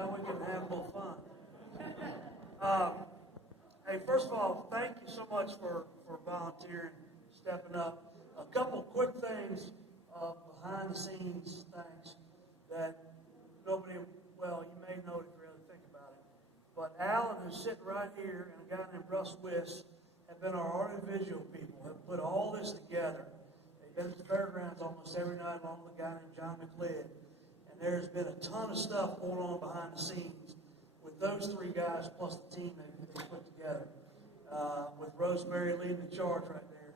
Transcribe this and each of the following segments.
Now we can have a little fun. Hey, first of all, thank you so much for volunteering, stepping up. A couple quick things, behind the scenes things that nobody, well, you may know if you really think about it. But Alan, who's sitting right here, and a guy named Russ Wiss have been our audiovisual people, have put all this together. They've been at the fairgrounds almost every night along with a guy named John McLeod. And there's been a ton of stuff going on behind the scenes with those three guys plus the team they put together. With Rosemary leading the charge right there.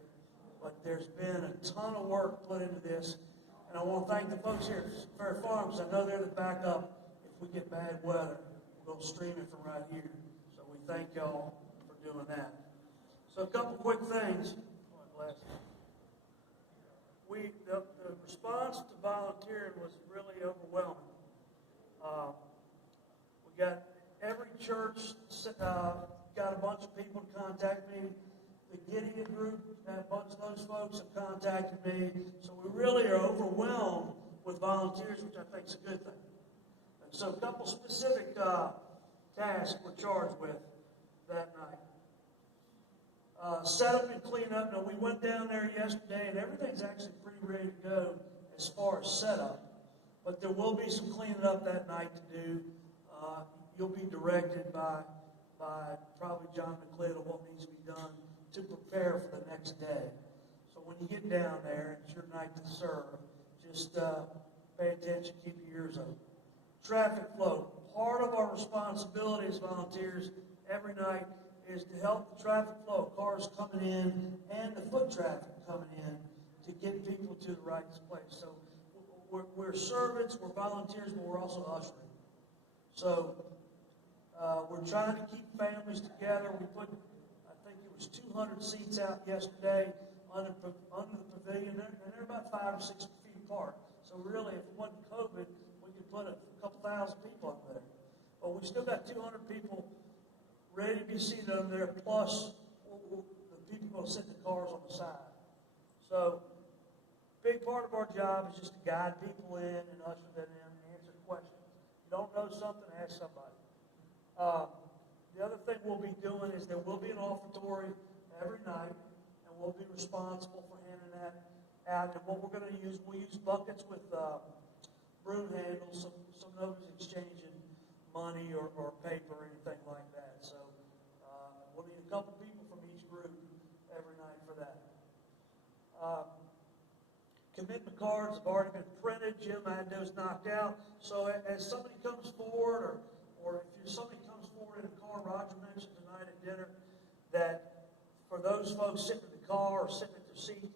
But there's been a ton of work put into this. And I want to thank the folks here at Fair Farms. I know they're the backup. If we get bad weather, we'll stream it from right here. So we thank y'all for doing that. So a couple quick things. The response to volunteering was really overwhelming. We got every church got a bunch of people to contact me. The Gideon group, a bunch of those folks have contacted me. So we really are overwhelmed with volunteers, which I think is a good thing. And so a couple specific tasks we're charged with that night. Set up and clean up. Now, we went down there yesterday, and everything's actually pretty ready to go as far as setup. But there will be some cleaning up that night to do. You'll be directed by probably John McLeod on what needs to be done to prepare for the next day. So when you get down there, it's your night to serve. Just pay attention, keep your ears open. Traffic flow. Part of our responsibility as volunteers every night is to help the traffic flow, cars coming in and the foot traffic coming in to get people to the right place. So we're servants, we're volunteers, but we're also ushering. So we're trying to keep families together. We put, I think it was 200 seats out yesterday under the pavilion, and they're about 5 or 6 feet apart. So really, if it wasn't COVID, we could put a couple thousand people up there. But we still got 200 people ready to be seated over there, plus the people going to sit in the cars on the side. So, big part of our job is just to guide people in and usher them in and answer questions. If you don't know something, ask somebody. The other thing we'll be doing is there will be an offertory every night, and we'll be responsible for handing that out. And what we're going to use, we'll use buckets with broom handles, so nobody's exchanging money or paper or anything like that. So we'll need a couple people from each group every night for that. Commitment cards have already been printed. Jim had those knocked out. So as somebody comes forward, or if somebody comes forward in a car, Roger mentioned tonight at dinner that for those folks sitting in the car or sitting at their seat,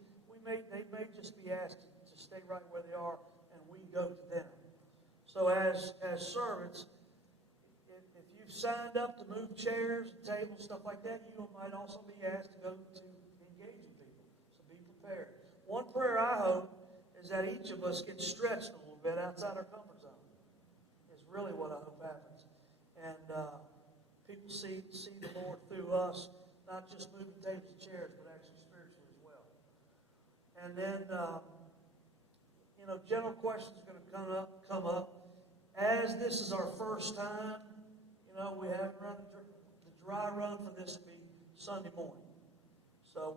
they may just be asked to stay right where they are, and we go to them. So as servants, if you've signed up to move chairs and tables, stuff like that, you might also be asked to go to engaging people. So be prepared. One prayer I hope is that each of us gets stretched a little bit outside our comfort zone. Is really what I hope happens. And people see the Lord through us, not just moving tables and chairs, but actually spiritually as well. And then, general questions are going to come up. As this is our first time, we haven't run the dry run for this will be Sunday morning. So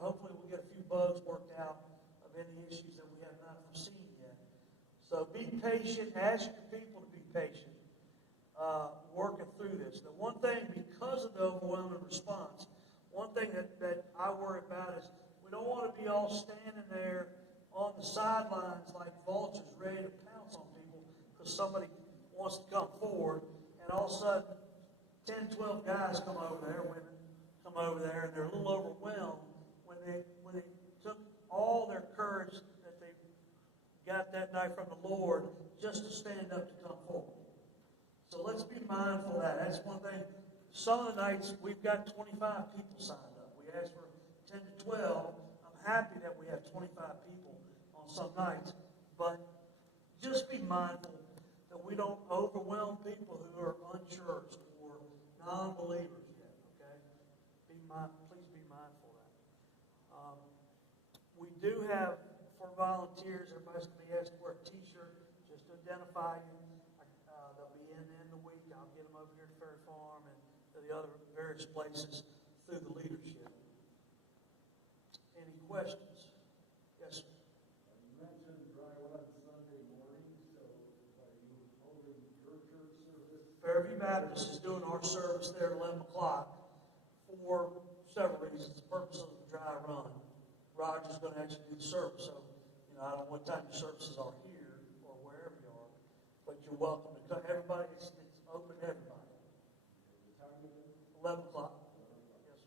hopefully we'll get a few bugs worked out of any issues that we have not foreseen yet. So be patient. Ask your people to be patient. Working through this. The one thing, because of the overwhelming response, one thing that I worry about is we don't want to be all standing there on the sidelines like vultures ready to pounce on people because somebody wants to come forward, and all of a sudden 10, 12 guys come over there, women come over there, and they're a little overwhelmed when they took all their courage that they got that night from the Lord just to stand up to come forward. So let's be mindful of that. That's one thing. Some of the nights we've got 25 people signed up. We asked for 10 to 12. I'm happy that we have 25 people on some nights. But just be mindful that we don't overwhelm people who are unchurched or non-believers yet. Okay? Please be mindful of that. We do have, for volunteers, everybody's going to be asked to wear a T-shirt just to identify you. They'll be in the over here to Ferry Farm and to the other various places through the leadership. Any questions? Yes, sir. You mentioned dry wet Sunday morning, so are you holding your church service? Fairview Baptist is doing our service there at 11 o'clock for several reasons. The purpose of the dry run. Roger's going to actually do the service, so I don't know what time your services are here or wherever you are, but you're welcome to come. Everybody, it's open to everybody. 11 o'clock. Yes, sir.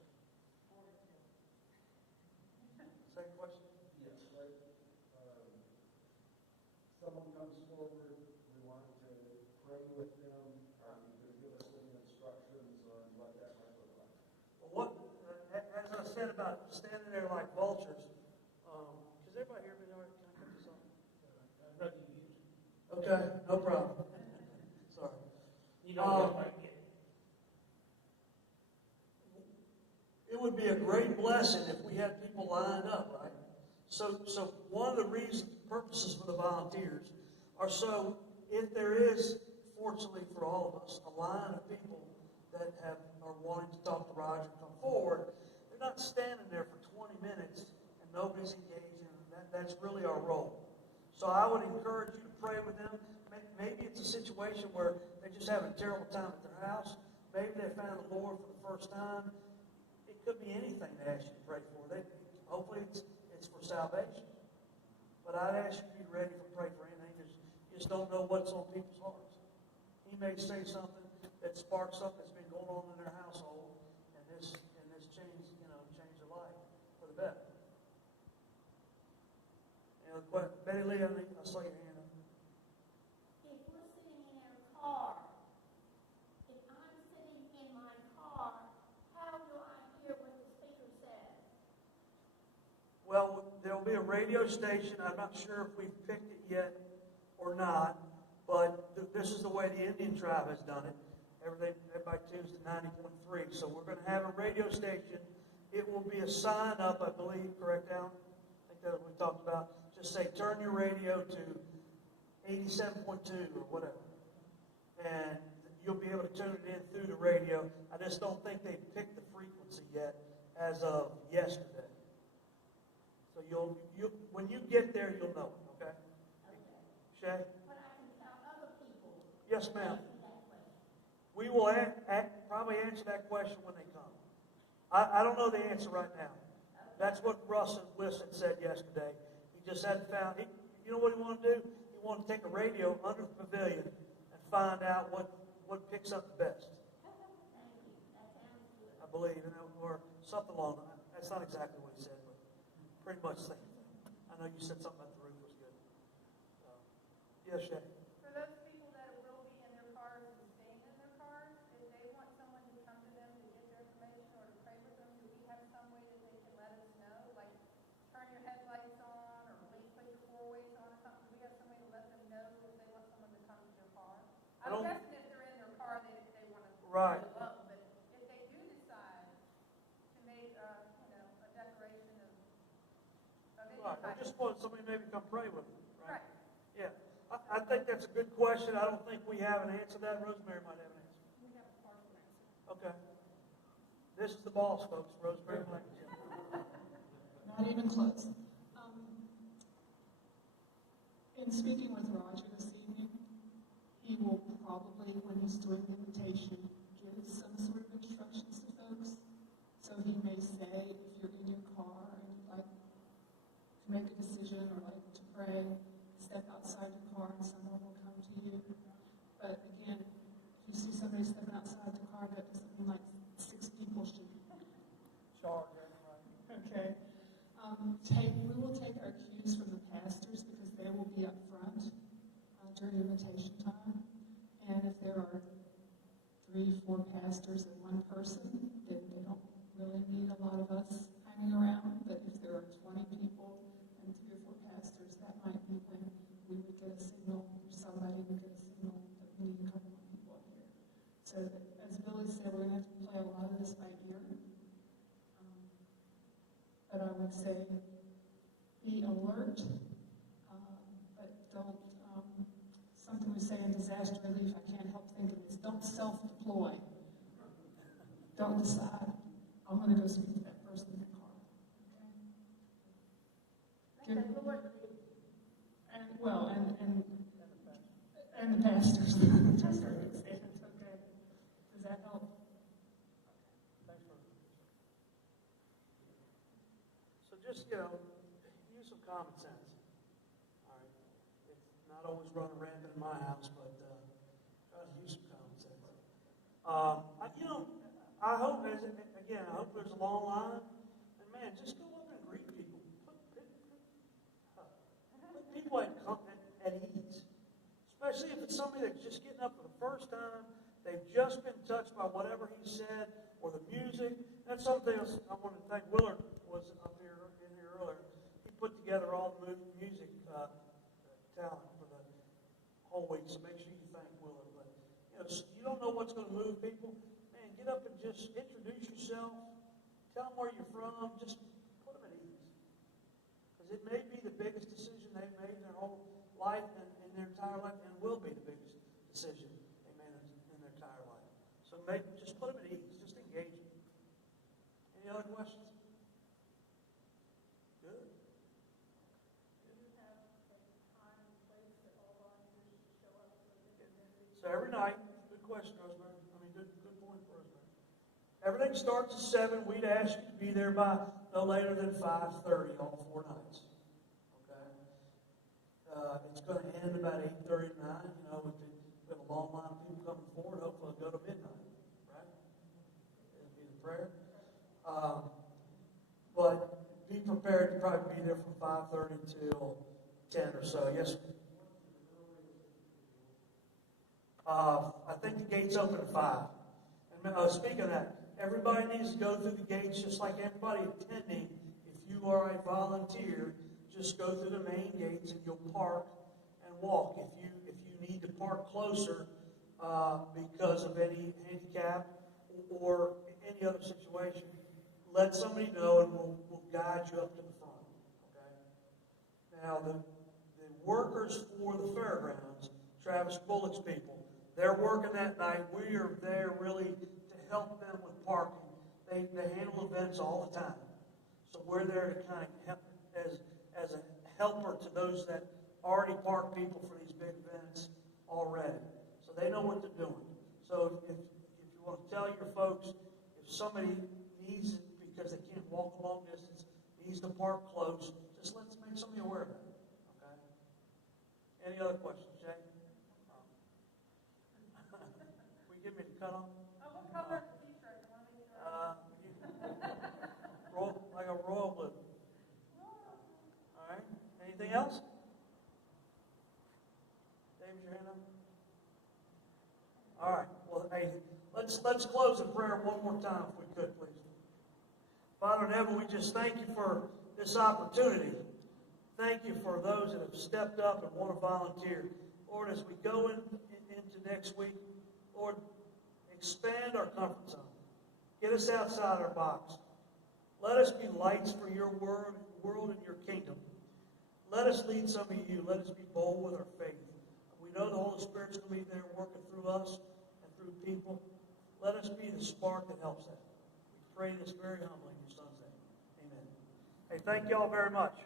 Second question? Yes, right. Someone comes forward, we want to pray with them. Are you going to give us any instructions on what that might look like? Well, as I said about standing there like vultures, does everybody hear me? Can I cut this off? Okay, no problem. Sorry. You don't like it. It would be a great blessing if we had people lined up, right? So one of the purposes for the volunteers are so if there is, fortunately for all of us, a line of people that are wanting to talk to Roger, come forward, they're not standing there for 20 minutes and nobody's engaging. That's really our role. So I would encourage you to pray with them. Maybe it's a situation where they just having a terrible time at their house. Maybe they found the Lord for the first time. It could be anything they ask you to pray for. Hopefully it's for salvation. But I'd ask you to be ready to pray for anything. You just don't know what's on people's hearts. He may say something that sparks something that's been going on in their household, and this change their life for the better. Betty Lee, I saw your hand up. If we're sitting in our car, if I'm sitting in my car, how do I hear what the speaker says? Well, there will be a radio station. I'm not sure if we've picked it yet or not, but this is the way the Indian tribe has done it. Everybody tunes to 90.3. So we're going to have a radio station. It will be a sign up, I believe, correct, Alan? I think that's what we talked about. Just say, turn your radio to 87.2 or whatever. And you'll be able to tune it in through the radio. I just don't think they've picked the frequency yet as of yesterday. So when you get there, you'll know it, okay? Shay? But I can tell other people. Yes, ma'am. We will probably answer that question when they come. I don't know the answer right now. That's what Russ Wilson said yesterday. He just hadn't found. You know what he wanted to do? He wanted to take a radio under the pavilion and find out what picks up the best. I believe, or something along that. That's not exactly what he said, but pretty much the same thing. I know you said something about the roof was good. Yes, Shay. For those people that will be in their cars and staying in their cars, if they want someone to come to them to get their information or to pray with them, do we have some way that they can let us know? Like turn your headlights on or please put your four-ways on or something? Do we have some way to let them know if they want someone to come to their car? I'm guessing if they're in their car, they want to right. go alone. But if they do decide to make a declaration of any Right. I type, just want somebody maybe come pray with them. right. Yeah. I think that's a good question. I don't think we have an answer to that. Rosemary might have an answer. We have a partial answer. Okay. This is the boss, folks. Rosemary might. Not even close. In speaking with Roger this evening, he will probably, when he's doing the invitation, give some sort of instructions to folks. So he may say, if you're in your car and you'd like to make a decision or like to pray, step outside your car and someone will come to you. But again, if you see somebody stepping outside the car, that doesn't mean like 6 people should charge everybody. Okay. We will take our cues from the pastors because they will be up front during invitation time. And if there are 3, 4 pastors and 1 person, then they don't really need a lot of us hanging around. But if there are 20 people and 3 or 4 pastors, that might be when we would get a signal, or somebody would get a signal that we need a couple of people up here. So that, as Billy said, we're going to have to play a lot of this by ear. But I would say be alert, but don't, something we say saying disaster relief, I can't help thinking is don't self-deploy. Don't decide, I'm going to go speak to that person in the car. Okay? Let the Lord lead. And the pastors to a certain extent, okay? Does that help? Thanks for So just, use some common sense. All right? It's not always running rampant in my house, but try to use some common sense. I hope, I hope there's a long line. And man, just go up and greet people. Put people at ease. Especially if it's somebody that's just getting up for the first time, they've just been touched by whatever he said or the music. That's something else I want to thank. Willard was up here in here earlier. He put together all the music talent for the whole week, so make sure you thank Willard. But you don't know what's going to move people. Man, get up and just introduce yourself. Tell them where you're from. Just put them at ease, because it may be the biggest decision they've made in their whole life and in their entire life, and will be the biggest decision they made in their entire life. So just put them at ease. Just engage them. Any other questions? Good. Do you have a time and place that all volunteers should show up for this event? So every night, good question, Rosemary. Good point, Rosemary. Everything starts at 7. We'd ask you to be there by no later than 5:30 all 4 nights. It's going to end about 8:30 to 9. We have a long line of people coming forward. Hopefully it'll go to midnight, right? It'll be the prayer. But be prepared to probably be there from 5:30 till 10 or so. Yes. I think the gates open at 5. And speaking of that, everybody needs to go through the gates just like everybody attending. If you are a volunteer, just go through the main gates and you'll park and walk. If you need to park closer because of any handicap or any other situation, let somebody know and we'll guide you up to the front. Okay. Now the workers for the fairgrounds, Travis Bullock's people, they're working that night. We are there really to help them with parking. They handle events all the time, so we're there to kind of help as a helper to those that already park people for these big events already. So they know what they're doing. So if you want to tell your folks, if somebody needs it because they can't walk a long distance, needs to park close, just let's make somebody aware of that. Okay? Any other questions, Jay? Will you give me the cutoff? Oh, what color is the t-shirt? You want me to Like a royal blue. All right. Anything else? David, your hand up. All right. Well, hey, let's close in prayer one more time, if we could, please. Father in heaven, we just thank you for this opportunity. Thank you for those that have stepped up and want to volunteer. Lord, as we go into next week, Lord, expand our comfort zone. Get us outside our box. Let us be lights for your world and your kingdom. Let us lead some of you. Let us be bold with our faith. We know the Holy Spirit's going to be there working through us and through people. Let us be the spark that helps that. We pray this very humbly in your Son's name. Amen. Hey, thank you all very much.